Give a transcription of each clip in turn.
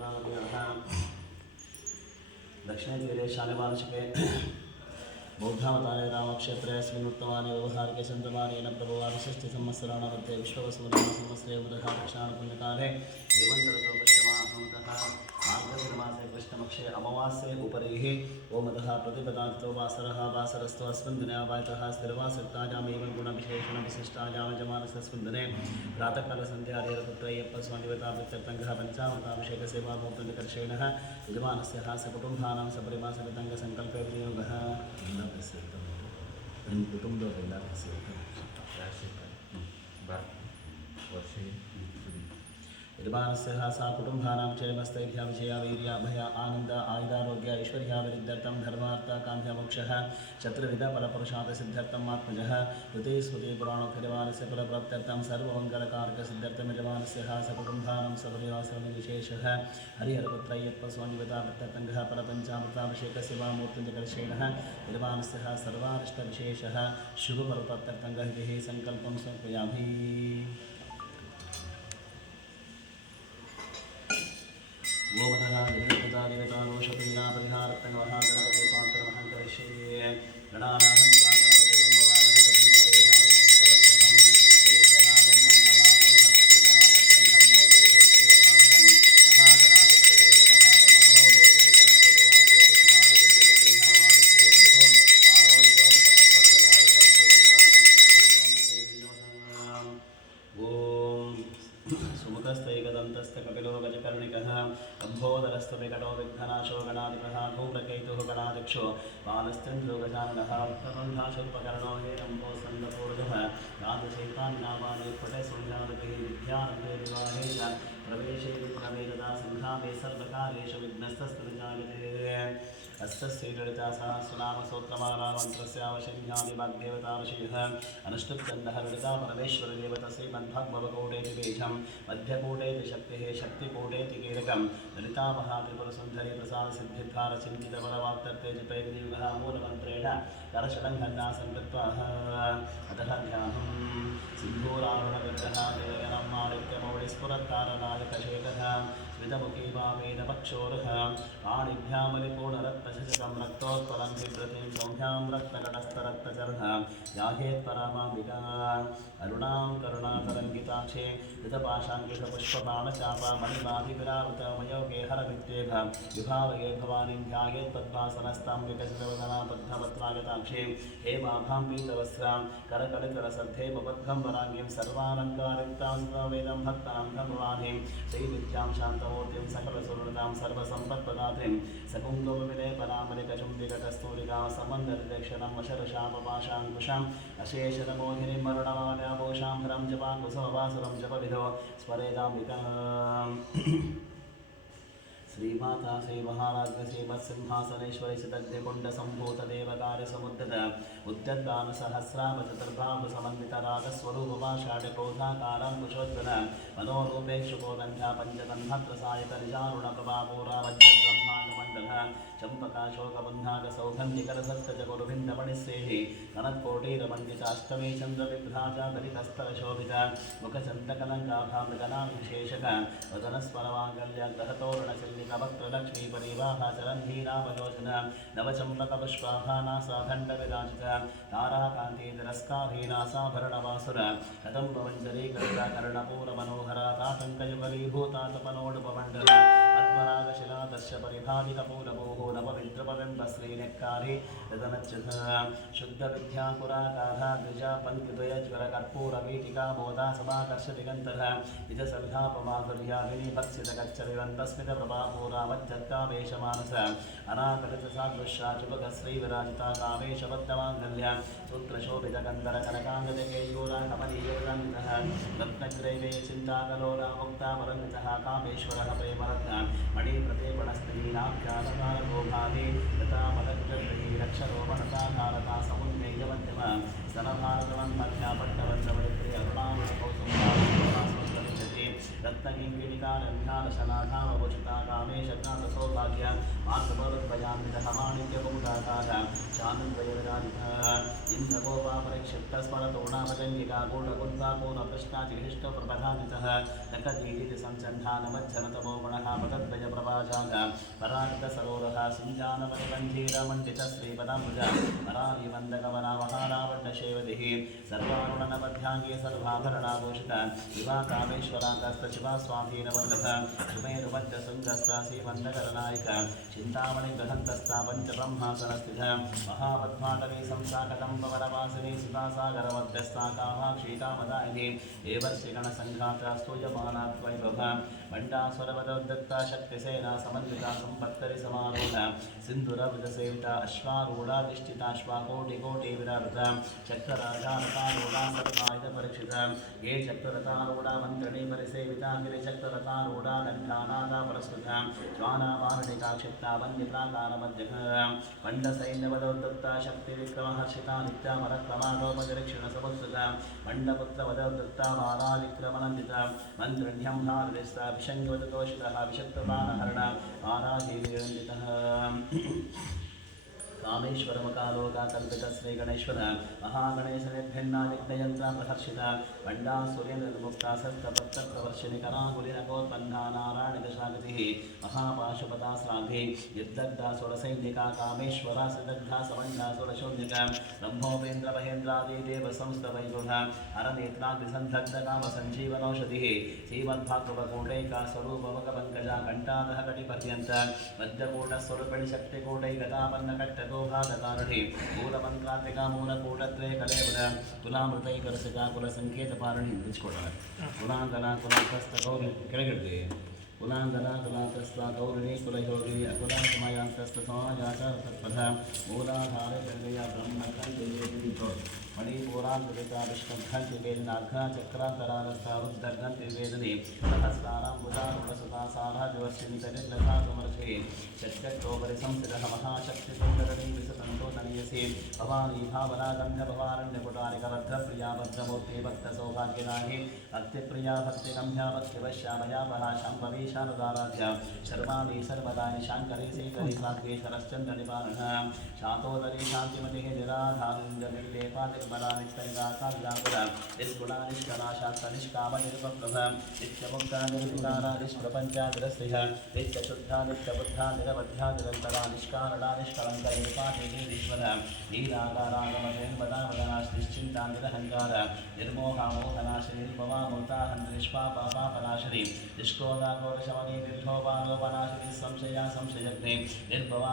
देवताभ्यः दक्षिणतीरे शालिमानशिके बौद्धावतारे रामक्षेत्रे अस्मिन् उत्तमानि व्यवहारिके चन्द्रमानेन प्रभुवादिषष्टि संवत्सराणामध्ये विश्ववसुमना संवत्सरे उदः दक्षिणानुपुण्यकाले हेमन्तऋतौ भवन्तः मार्गशीर्मासे कृष्णपक्षे अमावास्ये उपरिः ओमतः प्रतिपदार्थो वासरः वासरस्तु अस्मिन् दिने अवायतः स्थिरवासक्तायामेवं गुणविशेषणविशिष्टायामजमानसस्मिन् दिने प्रातःकालसन्ध्याधीरपुत्रयप्पस्वानिवताभित्यर्थङ्गः पञ्चामृताभिषेकसेवाभूतनिकर्षेणः यजमानस्य सकुटुम्बानां सपरिमासवितङ्गसङ्कल्पे विनियोगः कुटुम्बो वर्षे यजमानस्य सा कुटुम्बानां क्षेमस्थैर्य विजया वीर्या भय आनन्द आयुरारोग्य ऐश्वर्याभिवृद्ध्यर्थं धर्मार्थकान्त्यमोक्षः शत्रुविधफलपुरुषार्थसिद्ध्यर्थम् आत्मजः ऋते स्मृति पुराणोक्तिर्वाणस्य फलप्राप्त्यर्थं सर्वमङ्गलकारकसिद्ध्यर्थं यजमानस्य सकुटुम्बानां सपरिवासरं विशेषः हरिहरपुत्रय्यप्पस्वामिवताप्रत्यङ्गः फलपञ्चामृताभिषेकस्य वा मूर्तिञ्जकर्षेणः यजमानस्य सर्वारिष्टविशेषः शुभफलप्राप्त्यर्थङ्गः सङ्कल्पं समर्पयामि करिष्ये गणानाहं गजाननः प्रबन्धाशुल्पकर्णो हेरम्भो सन्दपूर्जः यादशैतानि नामानि पटे सुञ्जानभिः विद्यारम्भे विवाहे च प्रवेशे तदा सङ्घामे सर्वकालेषु विघ्नस्तस्तुजायते अस्य श्रीललिता सहस्रनामस्तोत्रमाला मन्त्रस्यावशन्यादिवाग्देवता ललिता परमेश्वरदेवता श्रीमद्भगवकोटेति बीजं मध्यकोटेति शक्तिः शक्तिकोटेति कीलकं ललिता महात्रिपुरसुन्दरी प्रसादसिद्धिद्वारचिन्तितबलवाप्तर्ते जपैर्नियुगः मूलमन्त्रेण करषडङ्घन्नासं कृत्वा अतः ध्यानं सिन्धूरारुणविग्रहादेयनं माणिक्यमौलिस्फुरत्तारनायकशेखः स्मितमुखी वामेनपक्षोरः पाणिभ्यामलिपूर्णरत्नशशकं रक्तोत्पलं बिभ्रतीं मणिमाधिविरावृतमयोगे विभावये भवानीं ध्यायेत्पद्मासनस्तां క్షీం హే మాభాం పీతవస్రాం కరకలకరసద్ధే మబద్ధం వరాంగీం సర్వాలంకారితాం సదావేదం భక్తాం ధర్వాణీం శ్రీ విద్యాం శాంతమూర్తిం సకలసురుణాం సర్వసంపత్పదాత్రిం సకుంకుమవిదే పరామరికచుంబికటస్తూరికాం సమందరిదక్షిణం వశరశాపపాశాంకుశాం అశేషరమోహినిం మరుణమాలాభూషాం హరం జపాంకుసమవాసురం జపవిధో స్వరేదాం వితాం శ్రీమాతా శ్రీమహారాజ్ఞశ్రీమత్సింహాసనేశ్వరి సిద్ధగ్నికుండ సంభూత దేవకార్య సముద్దత ఉద్యద్వామ సహస్రామ చతుర్భామ సమన్విత రాగస్వరూపమాషాఢ క్రోధాకారం కుశోజ్వల మనోరూపేక్షు కోదంధ్యా పంచతంధత్ర సాయక నిజారుణ ప్రభామూరావజ్య బ్రహ్మాండమండల చంపకాశోకబంధాక సౌగంధికర సత్కజ గురువిందమణిశ్రేహి కనత్కోటీరమండితాష్టమీ చంద్రవిభ్రాజాదలితస్తర శోభిత గ్రహతోరణశల్య శ్రీవరేవాహ శరద్ధీరామలోచన నవచంపకపుష్పాహానా సాఖండవిరాజిత తారాకాంతే తిరస్కారీనాసాభరణవాసుర కథం భవంజరే కరుణ కరుణపూరమనోహరా తాటంకయుగరీభూతాతపనోడుపమండల रदनच्युत शुद्धविद्यापुराकारा द्विजा पङ्क्तिद्वयज्वरकर्पूरवीटिका मोदा समाकर्षदिगन्तः निजसविधापमाधुर्याभिनी भक्षितकच्चरिवन्तस्मितप्रभापूरामज्जत्कावेशमानस अनाकलितसादृश्याचुपकश्रीविराजिता कामेशबद्धमाङ्गल्य सूत्रशोभितकन्दरकनकाङ्गजकेयूराकमनीयविरन्वितः रत्नग्रैवे प्रेमरत्न मणिप्रतीपणस्त्रीनाभ्यासकारगोभागे लतामलग्रही रक्षरोपणताकारता समुन्मेयमध्यम स्तनभारतवन्मध्यापट्टवन्दवलिप्रिय अरुणामुलकौसुम्भासुन्दरिजति रत्नकिङ्किणिकारन्ध्यालशलाघाववचुता कामेशज्ञातसौभाग्य मातृभवद्भयान्वितः माणिक्यपुटाकार चानुद्वयविराजितः इन्द्रगोपापरिक्षिप्तस्मरतोणामजङ्गिका गूढगुन्धापूर्णपृष्णाचिहिष्टप्रबधान्वितः नकदीटिति सञ्चण्डा नमज्जनतमो गुणः पदद्वयप्र वाजाग पराकृत सरोरः सिञ्जानपरिबन्धीरमण्डित श्रीपदाम्बुज परारिवन्दकवनावहारावण्डशेवदिः सर्वारुणनपध्याङ्गे सर्वाभरणाभूषित विवाकामेश्वरान्तस्तशिवा स्वाधीनवल्लभ सुमेरुमध्यशृङ्गस्ता श्रीवन्दकरनायक चिन्तामणिग्रहन्तस्था पञ्चब्रह्मासनस्थित महापद्माटवी संसाकदम्बवरवासिनी सुधासागरमध्यस्था कामाक्षी कामदायिनी देवर्षिगणसङ्घाता स्तूयमाना त्वैभव मण्डासुरवदोद्दत्ता शक्तिसेना समन्विता सम्पत्तरि समारूढ सिन्धुरवृतसेविता अश्वारूढाधिष्ठिता अश्वाकोटिकोटिविरावृता चक्रराजारतारूढा सर्वायुधपरीक्षिता ये चक्ररतारूढा मन्त्रिणी परिसेविता गिरिचक्ररतारूढा दण्डानादा पुरस्कृता ज्वानामारणिका क्षिप्ता वन्यप्राकारमध्यः मण्डसैन्यवदोद्दत्ता शक्तिविक्रमहर्षिता नित्यामरक्रमागोपनिरीक्षणसमुत्सुता मण्डपुत्रवदोद्दत्ता माराविक्रमनन्दिता मन्त्रिण्यं भारदिस्ता विषङ्गवदतोषितः विषक्तपानहरण माराजीविरञ्जितः कामेश्वरमकालोका कल्पित श्री गणेश्वर महागणेश निर्भिन्ना विघ्नयन्त्रा प्रहर्षिता पण्डा सूर्यनिर्मुक्ता सप्तपत्रप्रवर्षिणि कराकुलिनकोत्पन्ना नारायणदशागतिः महापाशुपता श्राद्धे युद्धग्धा सुरसैनिका कामेश्वरा सिदग्धा समण्डा सुरशून्यका ब्रह्मोपेन्द्रमहेन्द्रादि देव संस्तवैगुण हरनेत्राग्निसन्धग्धकामसञ्जीवनौषधिः श्रीमद्भागवकोटैका स्वरूपमकपङ्कजा कण्ठादः कटिपर्यन्त मध्यकूटस्वरूपिणि शक्तिकूटैकतापन्नकट्टको भागकारिणि मूलमन्त्रात्मिका मूलकूटत्रे कलेवद ಕುಲಾಮೃತೈಕರಸಿಕ ಕುಲ ಸಂಕೇತ ಪಾರಣಿ ನಿಂತ್ಕೊಡೋಣ ಕುಲಾಂಗನ ಕುಲಾಂತಸ್ಥ ಗೌರಿ ಕೆಳಗಿಡ್ರಿ ಕುಲಾಂಗನ ಕುಲಾಂತಸ್ಥ ಗೌರಿಣಿ ಕುಲಯೋಗಿನಿ ಅಕುಲ ಸಮಯಾಂತಸ್ಥ ಸಮಾಜಾಚಾರ ತತ್ಪಥ ಮೂಲಾಧಾರ ಗಂಗೆಯ ಬ್ರಹ್ಮ ಕಂಠ मणिपूरान्तरिताविष्णघ्नत्रिवेदनाघ्नचक्रान्तरानस्तावृद्धघ्नत्रिवेदने सहस्राराम्बुदारुणसदासाराजवश्यन्तरिग्लताकुमर्षे षट्कट्टोपरि संस्थितः महाशक्तिसङ्गतिं विसतन्तो ननीयसे भवानी भावनागन्धभवारण्यपुटानिकबद्धप्रियाबद्धमूर्ते भक्तसौभाग्यदाहे भक्तिप्रिया भक्तिगम्या भक्तिवश्यामया पराशाम्भवी शारदाराध्या शर्माणि सर्वदानि शाङ्करे सेकरे सात्वेश्वरश्चन्द्रनिपालः शातोदरे शान्तिमतिः निराधानन्दनिर्लेपाति नित्यमुक्तानिष्कारानिष्प्रपञ्चानिरस्तिः नित्यशुद्धानित्यबुद्धानिरबध्यानिरन्तरा निष्कारणा नीरागारागमहेन्वदावदनाश्चिन्ता निरहङ्कार निर्मोहामोहनाशनिर्भवामोताहन्तनिष्पापापापनाशनि निष्कोदाघोरशमनि निर्भोपालोपनाशनि संशया निर्भवा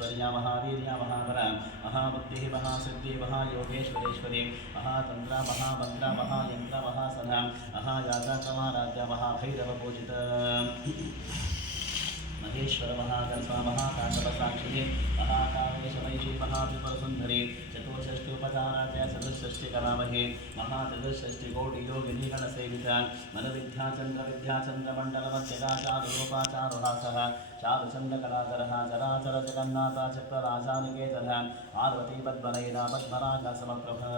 महायोगेश्वर्या महावीर्या महाबला महाभक्तिः महासिद्धि महायोगेश्वरेश्वरी महातन्त्रा महामन्त्रा महायन्त्रा महासना महायागाकमाराध्या महाभैरवपूजिता महेश्वर महागंसा महाकांडपसाक्षिणे महाकामेश्वरी महाविपरसुंदरी चतुष्षष्टिपचाराचय चतुष्षष्टिकलामहे महाचतुष्षष्टिकोटियोगिनीगणसेविता मनविद्याचन्द्रविद्याचन्द्रमण्डलमध्यगाचारुरूपाचारुहासः चारुचन्द्रकलाचरः चराचर जगन्नाथा चक्रराजानिकेतनः पार्वतीपद्मनैना पद्मरागसमप्रभः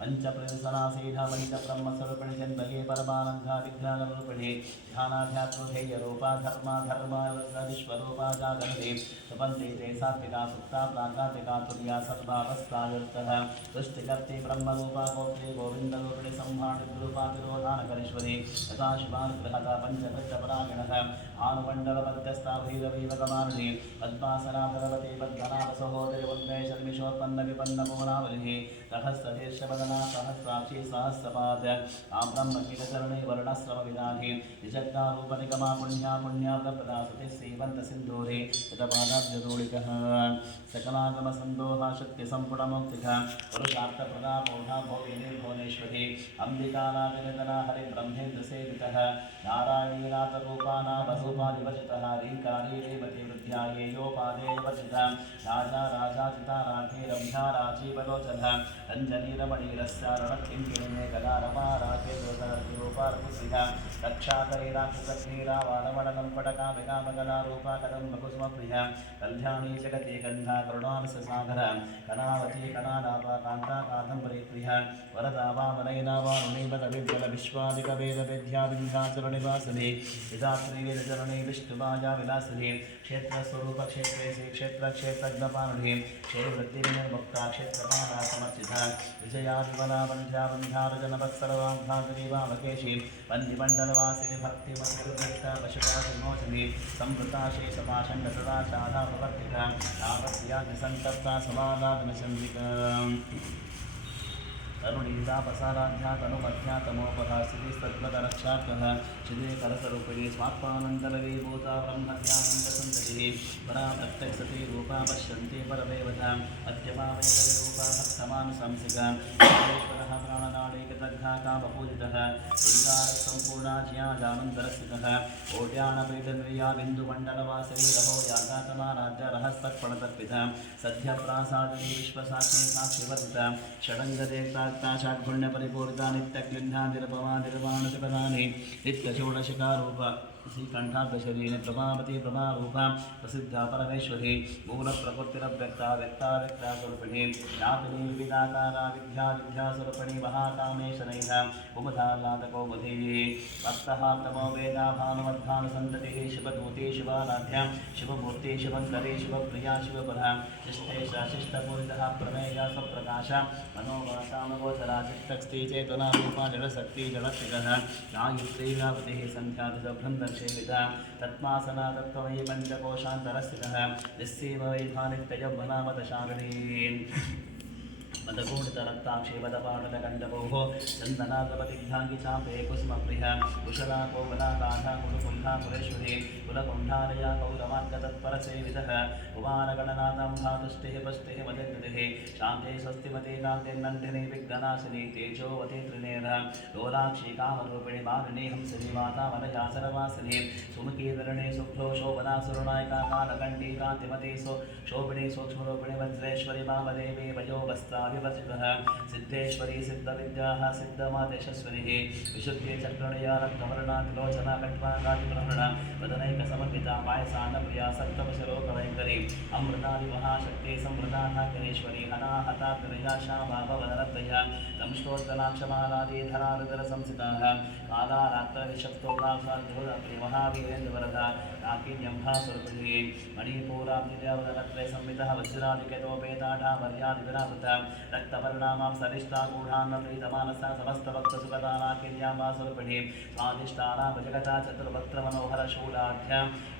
पञ्चप्रसनासीधा पञ्चब्रह्मस्वरूपिणि चन्द्रगे परमानन्दा विघ्नानरूपिणि ध्यानाध्यात्मधेयरूपा धर्मा धर्मा विश्वरूपाजागरदे सुबन्ते गोविन्दरूपिणि सम्भाणिरूपा तथा शिवानुग्रहता पञ्चपञ्चपरागणः आनुमण्डलपद्यस्ता भैरवीवकमानुधे पद्मनाभसहोदरे सहस्रदेशवदना सहस्राक्षी सहस्रपाद। आब्रह्मकीलचरणे वर्णश्रमविदाधि पुण्या श्रीवन्तसिन्धूरे यतपादाब्जदोडिकः सकलागमसन्दोहाशक्तिसम्पुटमुक्तिः पुरुषार्थप्रदा पौढा भोगिनी भुवनेश्वरी अम्बिकानाभिनन्दना हरिब्रह्मेन्द्रसेवितः नारायणीनाथरूपानाभरूपाधिवचितः रीकारीरेवतिवृद्ध्याये योपादेवचितः राजा राजाचिता राधे रम्या राजीवलोचनः रञ्जनीरमणीरस्य रणकिङ्किरणे कदा रमा राज राकेन्द्ररूपार्पुसिः रक्षाकरे राक्षसक्रीरा वानवडनं पटकामिकामगदारूपा कदम्बकुसुमप्रिया कल्याणी जगति गन्धा करुणारससागर कनावती कनालापा कान्ता कादम्बरीप्रिय वरदा वामनयना वारुणीपद विद्यल विश्वादिकवेदविद्या विन्ध्याचलनिवासिनी विधात्रीवेदचरणे विष्णुमाया विलासिनी श्री क्षेत्रक्षेत्रज्ञपानुढी क्षेत्रवृत्तिर्मुक्ता क्षेत्रपाला समर्चिता विजया विमला बन्ध्या वामकेशी वन्दिमण्डलवासिनि भक्तिमस्कृता पशुपातिमोचनी संवृता शेषपाषण्ड सदा शाधा प्रवर्तिका तापस्याग्नि सन्तप्ता तरुणीतापसाराध्या तनुमध्या शिवे करसरूपिणी भूता परा प्रत्यक्षते रूपा पश्यन्ते परदेवता अद्यपावैतरूपा भक्तमानसंसिका परः प्राणनाडेकदग्धा कामपूजितः शृङ्गारसम्पूर्णा ज्याजानन्दरस्थितः कोट्यानपीठन्द्रिया बिन्दुमण्डलवासिनी रभो यागातमाराध्य रहस्तत्पणतर्पिता सद्यप्रासादिनी विश्वसाक्षी साक्षिवर्तिता षडङ्गदेक्ताक्ता षड्गुण्यपरिपूरिता नित्यक्लिन्नादिरपमादिरवाणशपदानि नित्यषोडशिकारूप। श्रीकण्ठार्थशरीरे प्रभावती प्रभारूपा प्रसिद्धा परमेश्वरी, मूलप्रकृतिरव्यक्ता, व्यक्ता व्यक्ता स्वरूपिणी व्यापिनी विविधाकारा विद्या विद्यास्वरूपिणी महाकामेशनैः भक्तहार्तमो वेदा भानुमद्भानुसन्ततिः शिवदूती, शिवाराध्या, शिवमूर्ति शिवङ्करी शिवप्रिया, शिवपरा, शिष्टेश, शिष्टपूरितः, प्रमेया, स्वप्रकाश मनोवासामगोचरा चित्तस्ति चेतना, रूपा, जडशक्ति जडस्थितः गायत्री व्यापतिः सन्ध्यादिशभ्रन्दर्शेविता तत्मासना तत्त्वमयि पञ्चकोशान्तरस्थितः यस्यैव वदपाटलकण्डभोः चन्दनागपतिभ्याङ्गि चापे कुसुमप्रिय कुशला कोवलाकाधा कुलकुण्ठा पुरेश्वरी। कुलकुण्ठालया कौरमार्गतत्परसेवितः कुमारगणनाथं धातुष्टिः, पुष्टिः मदिन्द्रिः शान्ते स्वस्तिमते कान्तिर्नन्दिनी विघ्ननाशिनी तेजोवती त्रिनेर लोलाक्षी कामरूपिणि मालिनी हंसिनी वातावनया सर्वासिनी। सुमुखीधरणे शुभ्रो शोभना सुरनायिका कालकण्ठी कान्तिमती सो शोभिनी सूक्ष्मरूपिणि वज्रेश्वरि वामदेवी वयोवस्त्राभिवर्जितः। सिद्धेश्वरी सिद्धविद्याः सिद्धमादेशस्वरिः विशुद्धे चक्रणया रक्तवर्णातिलोचना कट्वाकातिग्रहण वदनैकसमर्पिता पायसानप्रिया सप्तमशलोकभयङ्करी अमृतादिमहाशक्ति संवृताधाकरेश्वरी हनाहताग्रया शाभाभवनरत्तया दंष्टोत्तनाक्षमालादिधरारुदरसंसिताः कालारात्रविशप्तोदासाद्भुतप्रिय महावीरेन्द्रवरदा काकिन्यम्भासुरपतिः मणिपूराब्धिदेवदरत्रे संवितः वज्रादिकेतोपेताढावर्यादिविरावृत रक्तवर्णामां सरिष्टागूढान्नप्रीतमानसा समस्तभक्तसुगतानाकिन्याम्बासुरपिणी स्वादिष्टानामजगता चतुर्वक्त्रमनोहरशूलाढ्या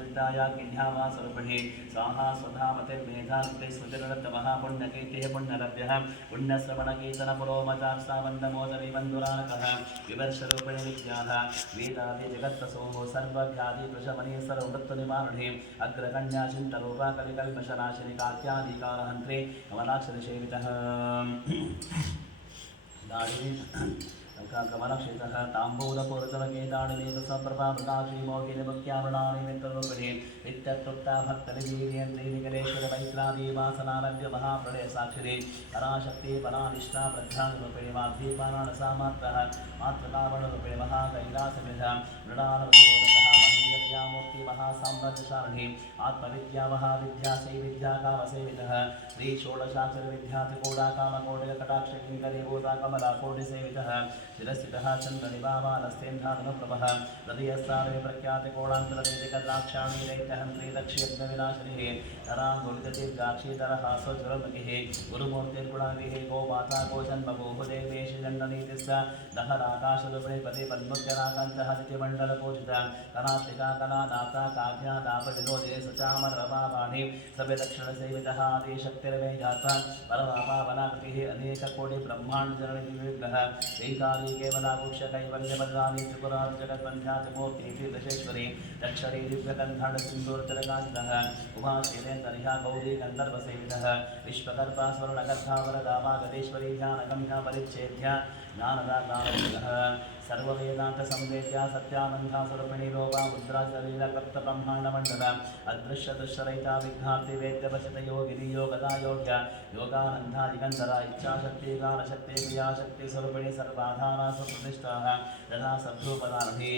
विद्युक्ताया किन्यावासुरपिणी स्वाहा स्वधामतिर्मेधाकृते स्मृतिरत्तमः पुण्यकीर्तिः पुण्यलभ्यः। पुण्यश्रवणकीर्तनपुरोमचार्सावन्दमोदरी बन्धुरानकः विवर्षरूपिणि विद्याः। वेदादि जगत्तसोः सर्वव्याधि प्रशमनी सर्ववृत्तनिवारणे अग्रगण्या चिन्तरूपा कलिकल्मषनाशिनि कात्यादिकारहन्त्रे कमलाक्षरसेवितः। दाढी कमलक्षितः ताम्बूलपुरतलके दाडिनेतसप्रभामृताक्षी मोहिनि मुख्यामृणानि मित्ररूपिणे नित्यतृप्ता भक्तनिवीर्येन्द्रीनिकरेश्वर मैत्रादीवासनारभ्य महाप्रलयसाक्षिणे पराशक्ति परानिष्ठा प्रध्यानरूपिणे माध्वीपाराणसा मात्रः मातृकावणरूपिणे महाकैलासमिध मृणालवतिरोधकः महीयते विद्यामूर्ति महासाम्राज्यशालिनी आत्मविद्या से विद्या कामसेवितः श्री विद्या त्रिकोडा कामकोटिक कटाक्ष किङ्करी भूता कमला शिरस्थितः नित्यमण्डलपूजिता कनात्मिका कलादाता काव्या दापविनोदे सचामरवाणि सभ्यदक्षिणसेवितः आदिशक्तिर्मे जाता परमापावनाकृतिः अनेककोटिब्रह्माण्डजननिविग्रह श्रीकाली त्रिपुरारि जगद्वन्ध्या त्रिमूर्ति दशेश्वरी दक्षरी दिव्यकन्धाड सिन्दूरतिलकान्तः उमाशीलेन्दर्या गौरी, गन्धर्वसेवितः विश्वकर्पा स्वर्णगर्भावरदामागतेश्वरी ध्यानगम्या परिच्छेद्या ज्ञानदातारः सर्ववेदान्तसंवेद्या सत्यानन्दा स्वरूपिणी लोपा मुद्रा शरीरकृप्तब्रह्माण्डमण्डल अदृश्यदृश्यरहिता विघ्नाति वेद्यवचत योगिनी योगदा योग्य योगानन्दा दिगन्धरा इच्छाशक्ति गानशक्ति क्रियाशक्ति स्वरूपिणी सर्वाधारा सुप्रतिष्ठाः यथा सद्रूपदारणे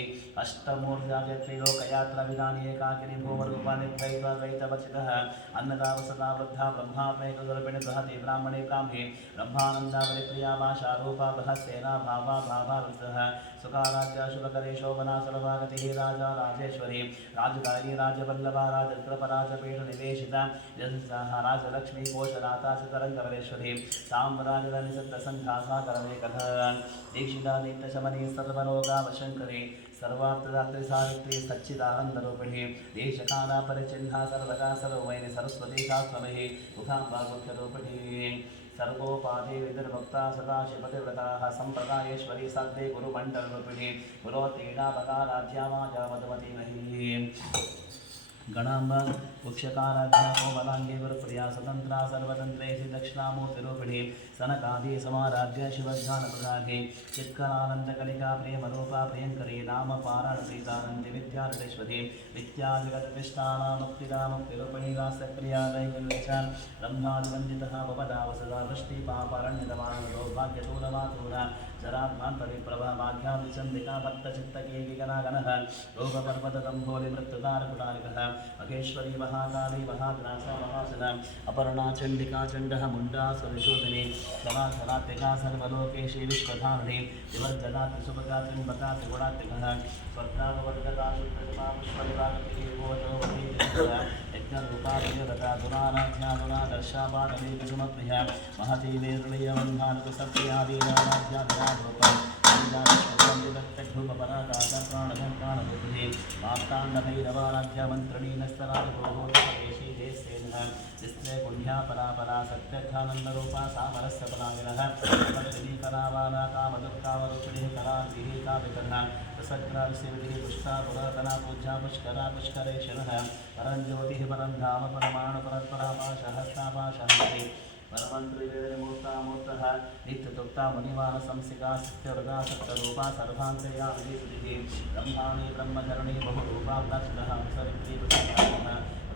अष्टमूर्जायत्रिलोकयात्राविधानि एकाकिनी भूमरूपा निर्द्वैतद्वैतवचितः अन्नदा वसदा वृद्धा ब्रह्मात्मैकस्वरूपिणी बृहति ब्राह्मणे ब्राह्मे। ब्रह्मानन्दा परिप्रिया भाषा रूपा बृहस्तेना भावा भावा वृद्धः सुखाराध्या शुभकरे शोभना सुलभागतिः राजा राजेश्वरी। राजकारिणी राजवल्लभा राजत्रपराजपीठ निवेशिता यशस्साः राजलक्ष्मी कोशराता चितरङ्गवरेश्वरी साम्राजधनि सप्तसङ्घासाकरणे कथ दीक्षिता नित्यशमनी सर्वलोकावशङ्करी सर्वार्थदात्री सावित्री सच्चिदानन्दरूपिणी। देशकाला परिचिह्ना सर्वगा सर्वमयि सरस्वती शास्त्रमयी मुखाम्बागुख्यरूपिणी। सर्वोपाधि विदुर्भक्ता सदा शिवतिव्रताः सम्प्रदायेश्वरी सद्ये गुरुमण्डलरूपिणी गुरोत्तीडापकाराध्या माजा मधुमती मही गणाम्ब वृक्षकाराध्या कोमलाङ्गे गुरुप्रिया स्वतन्त्रा सर्वतन्त्रेषि दक्षिणामूर्तिरूपिणी सनकादि समाराध्य शिवध्यानप्रदाघे चित्कलानन्दकलिका प्रेमरूपा प्रियङ्करी नाम पारणसीतानन्दि विद्यानटेश्वरी विद्याजगत्कृष्णानां मुक्तिदा मुक्तिरूपिणी रासप्रिया दैवल्च ब्रह्मादिवन्दितः भवदा वसदा वृष्टिपापरण्यतमानसौभाग्यतूलमातूल जरात्मान्तरिप्रभा भाग्यादिचन्दिका भक्तचित्तकेकिगणागणः रोगपर्वतदम्भोलिमृत्युतारकुटारिकः महेश्वरी महाकाली, महाग्रासा महासना अपर्णा चण्डिका चण्डः मुण्डा स्वरिशोधिनी क्षमा क्षरात्मिका सर्वलोकेशी विश्वधारिणी दर्शापाटली महती सत्यादीनाराध्याभिराधोपम् सत्यर्थानन्दरूपा सामरस्य पलायनः कलावाला कामदुर्कामरूपिणी करातिः काविकः रसग्राविसेवितिः पुष्टा पुरातना पूज्या पुष्करा पुष्करेशनः। परञ्ज्योतिः परं धाम परमाणु परत्परापाशहस्तापाशः परमन्त्रिवेदमूर्तामूर्तः नित्यतुक्ता मुनिवान संसिका सत्यवृदा सत्यरूपा सर्वान्तया विधिः ब्रह्माणि ब्रह्मचरणी बहुरूपा दक्षिणः सवित्री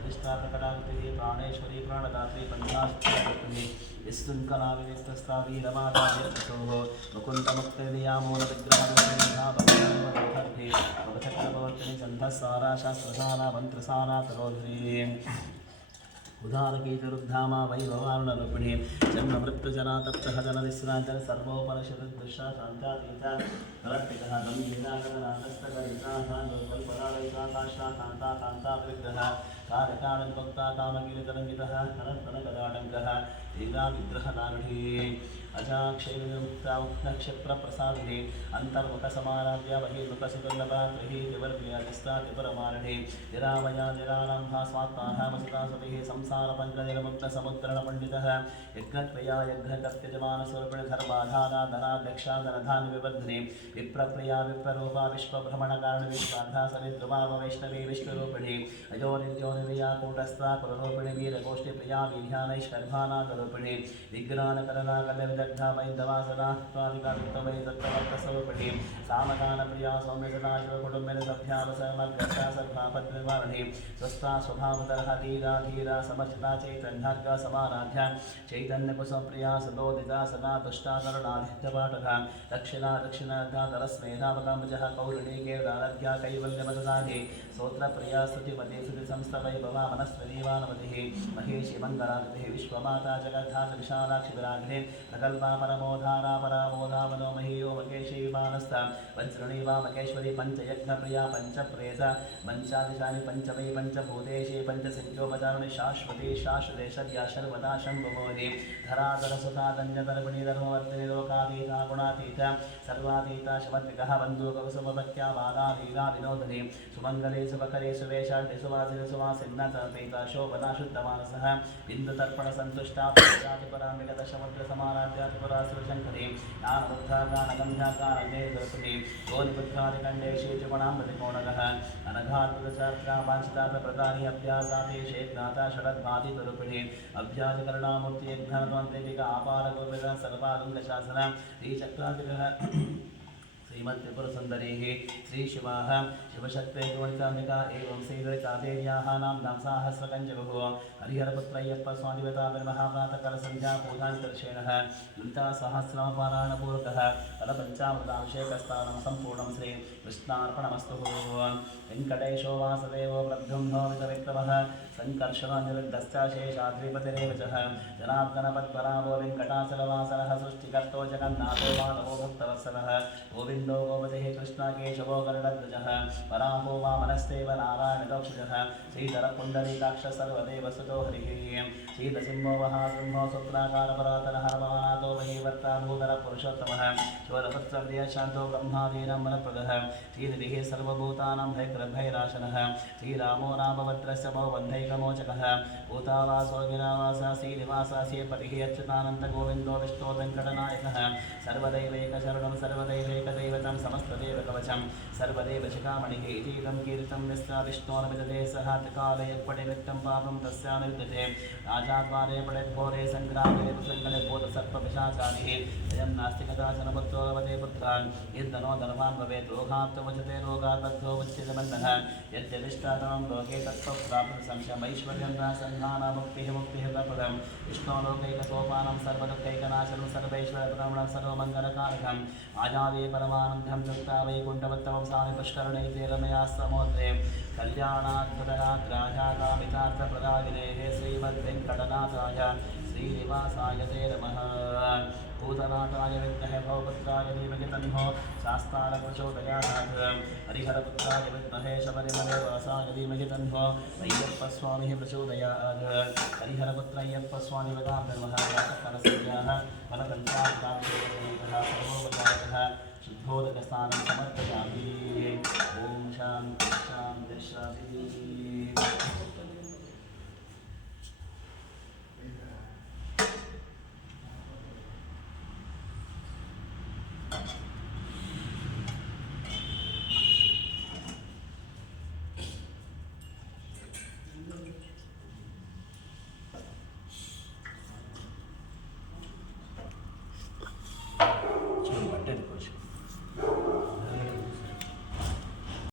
प्रतिष्ठा प्रकटाकृतिः प्राणेश्वरी प्राणदात्री पञ्चाशक्तिः विस्तुङ्कला विविक्तस्था वीरमाता यत्सोः मुकुन्दमुक्तवियामूलविग्रहरूपिणी भवचक्रवर्तिनि छन्दःसारा शास्त्रसारा मन्त्रसारा तरोधरी ఉదారకీతరుద్ధామా వైభవారుణ రూపిణి జన్మ మృత్యుజనా తప్తహజనరిశ్రాంతర సర్వోపనిషదుషా శాంతాతీతాకల్పదాకాశాకాంతాకాంతావృద్ధ కారకాణం భక్తా కామగిరితరంగిత కరతనగదాడంకీరావిగ్రహదారుణీ कान्ता विग्रहः कारकारणभक्ता कामकीलतरङ्गितः कनत्तनगदाडङ्कः लीलाविग्रहदारुढी अजाक्षैर्युक्ता नक्षत्रप्रसादिनी अन्तर्मुखसमाराध्य बहिर्मुखसुदुर्लभा गृहीतिवर्व्याधिस्था त्रिपुरमारिणी निरामया निरालम्भा स्वात्माः वसुता सतिः संसारपङ्कजलमुक्तसमुद्रणपण्डितः यज्ञत्वया यज्ञकर्त्यजमानस्वरूपिण धर्माधारा धनाध्यक्षाधनधानि विवर्धिनी विप्रप्रिया विप्ररूपा विश्वभ्रमणकारिणी विश्वाधा सविद्रुभाव वैष्णवी विश्वरूपिणी, अयोनिर्योनिरिया कूटस्था कुलरूपिणी वीरगोष्ठीप्रिया वीर्यानैष्कर्भानागरूपिणी विज्ञानकरणाकलविद जगद्धा वैद्यवासना त्वादिकादित्तवै दत्तवर्तसवपटी सामगानप्रिया सौम्य सदा शिवकुटुम्बिन सभ्यावसमग्रस्ता सर्वापद्विवारणे स्वस्था स्वभावतरः धीरा धीरा समर्चिता चैतन्यार्गा समाराध्या चैतन्यकुसुप्रिया सदोदिता सदा तुष्टा करुणाधित्यपाटका दक्षिणा दक्षिणाधातरस्मेधावकाम्बजः कौलिनी केवलारध्या कैवल्यमददाने स्तोत्रप्रिया स्तुतिमती स्तुतिसंस्तवैभवा मनस्वरीवानवतिः महेशी मङ्गलागतिः विश्वमाता जगद्धात विशालाक्षिविराग्ने प्रकल्पा परमोधारा परामोधा मनोमहीयो मकेशी विमानस्था वज्रणि वामकेश्वरी पञ्चयज्ञप्रिया पञ्चप्रेत, पञ्चादिशानि शाश्वती शाश्वते शर्या शर्वदा शम्भुमोदि धराधरसुता दन्यधर्मिणी धर्मवर्तिनि लोकातीता गुणातीता, सर्वातीता वादाधीरा विनोदने, सुमङ्गले सुवेशान्ते सुवासिनि शुद्धमानसः, बिन्दुतर्पणसन्तुष्टा त्रिपुरा शिवशङ्करे ज्ञानबुद्धा गानगन्ध्या गानगे गणपति गोनिबुद्धादिकण्डे श्रीचुगुणां प्रतिकोणगः अनघात्मकशास्त्रा वाञ्छितार्थप्रदानि अभ्यासादेशे ज्ञाता षडद्वादितरूपिणे अभ्यासकरणामूर्ति यज्ञानत्वन्त्रिका आपारगोपित सर्वालुङ्गशासन श्रीचक्रादिगः श्रीमत्त्रिपुरसुन्दरेः श्रीशिवाः शिवशक्ते गुणिताम्बिका एवं श्रीललितादेव्याः नाम्नां साहस्रकञ्जगुः हरिहरपुत्रय्यप्प स्वामिवताभिर्महाप्रातकरसन्ध्या पूजान्तर्षेणः ललिता सहस्रमपारायणपूर्वकः फलपञ्चामृताभिषेकस्थानं सम्पूर्णं श्री कृष्णार्पणमस्तु वेङ्कटेशो वासदेवो प्रद्युम्नो वितविक्रमः सङ्कर्षणनिरुद्धश्चेषाद्रिपतिरेव च जनार्दनपद्मनाभो वेङ्कटाचलवासरः सृष्टिकर्तो जगन्नाथो माधवो भक्तवत्सलः गोविन्दो गोपतिः कृष्णकेशवो गरुडध्वजः वराहो वामनस्तेव नारायणदोक्षजः। श्रीधरपुण्डरीकाक्ष सर्वदेव सुतो हरिः। श्रीदसिंहो वहासिंहो सुत्राकारपरातरः भवनाथो महीवर्ता भूधरपुरुषोत्तमः। चोरपुत्रव्यशान्तो ब्रह्मादीनां मनप्रदः श्रीनिधिः सर्वभूतानां भयग्रभैराशनः। श्रीरामो रामभद्रस्य मो बन्धैकमोचकः भूतावासो गिरावासः श्रीनिवासः श्रीपतिः अच्युतानन्दगोविन्दो विष्णो वेङ्कटनायकः सर्वदैवैकशरणं, सर्वदैवैकदैवतं समस्तदेवकवचं सर्वदेवशिखामणिः इतीदं कीर्तं यस्य विष्णोर्विदते सः त्रिकाले पटिवित्तं पापं तस्यानुविदते राजाद्वारे पडेद्घोरे सङ्ग्रामे सङ्कटे भूतसर्पपिशाचानिः अयं नास्ति कदाचन पुत्रो पुत्रान्। यद्धनो धर्मान् भवेत्। रोगात्तमुचते रोगात्तद्धो उच्यते यद्यदिष्टातमं लोके तत्त्वप्राप्त संशयमैश्वर्यं नासङ्घाना मुक्तिः मुक्तिः प्रपदं विष्णो लोकैकसोपानं सर्वदुःखैकनाशनं सर्वैश्वरप्रमणं सर्वमङ्गलकारकम् आजादे परमानन्दं युक्ता वैकुण्ठवत्तमं स्वामि पुष्करणे रमया समोद्रे कल्याणाद्भुतराग्राह्या कामितार्थप्रदायिनेः श्रीमद्वेङ्कटनाथाय श्रीनिवासाय ते नमः भूतनाथाय विद्महे भवपुत्राय धीमहि तन्नो शास्तार हरिहरपुत्राय विद्महे शबरिमलेवासाय धीमहि तन्नो अय्यप्पस्वामिः प्रचोदयात्। हरिहरपुत्रय्यप्पस्वामि वदाम्यवहारसत्याः मनदन्ताप्राप्तः सर्वोपचारः शुद्धोदकस्थानं समर्पयामि। ॐ शान्ति शान्तिः